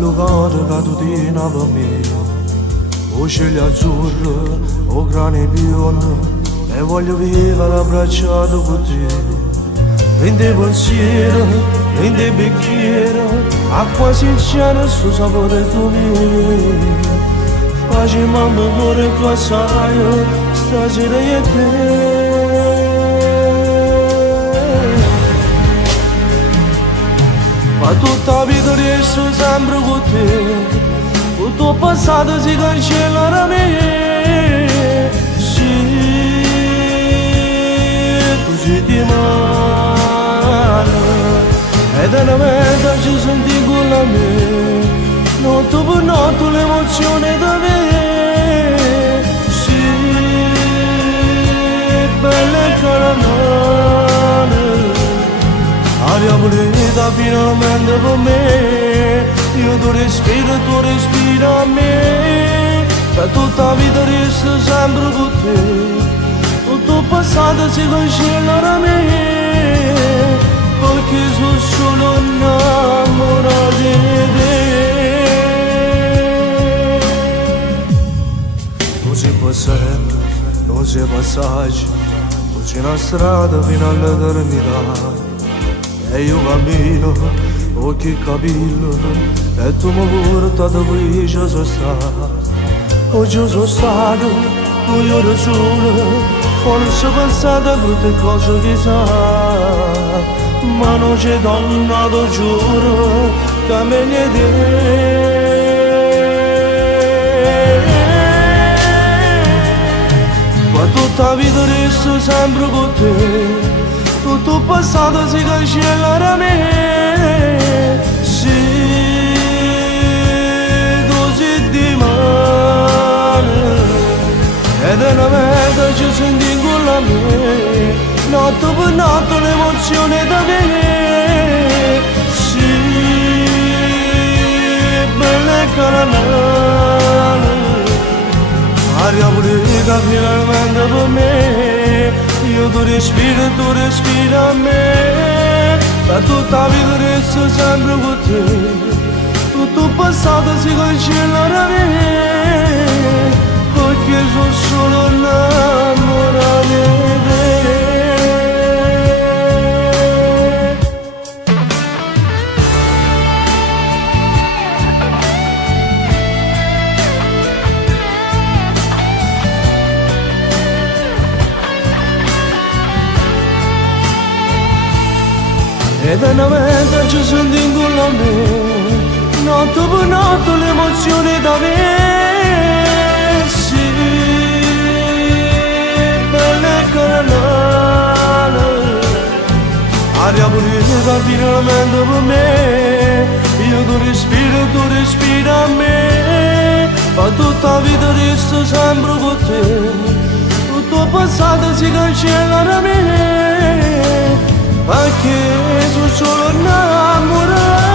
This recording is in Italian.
bello caro che tu tieni per me, o cielo azzurro, o grane biondo, e voglio vivere abbracciato con te. In dei pensieri, in dei bicchieri, acqua sincera sul sapore tuo mio. Facciamo amore che sai, stasera io e te. Ma tutta la vita resto sempre con te, tutto il passato si cancella da me. Sì, tu sei di mare, ed è una meta ci senti con la me, notte per notte l'emozione da me. Sì, bella caramelle, aria pulita finalmente per me. Io tu respira a me, per tutta la vita resto sempre con te, tutto il passato si cancella da me, perché sono solo innamorato di te. Non si può sempre, non si passaggio, non c'è una strada fino all'eternità. E io cammino, occhi e capello, e tu mi porti dove ci sono stato. Oggi sono stato, 2 ore solo, forse pensate a brutte cose che sa, ma non c'è tornato, giuro, che me ne te. Ma tutta la vita resto sempre con te, tutto il passato si cancella da me. Sì, tu sei di mare, ed è una meta ci senti con la me, notte per notte l'emozione da me. Sì, bella caramelle, aria pulita finalmente per me. Io tu respira a me, per tutta la vita resto sempre con te, tutto il passato si cancella da me, perché sono solo innamorato di te. Ed è una meta ci senti con la me, notte per notte l'emozione da me. Sì, bella caramelle, aria pulita finalmente per me. Io tu respira a me, ma tutta la vita resto sempre con te, tutto il passato si cancella da me, perché sono solo innamorato.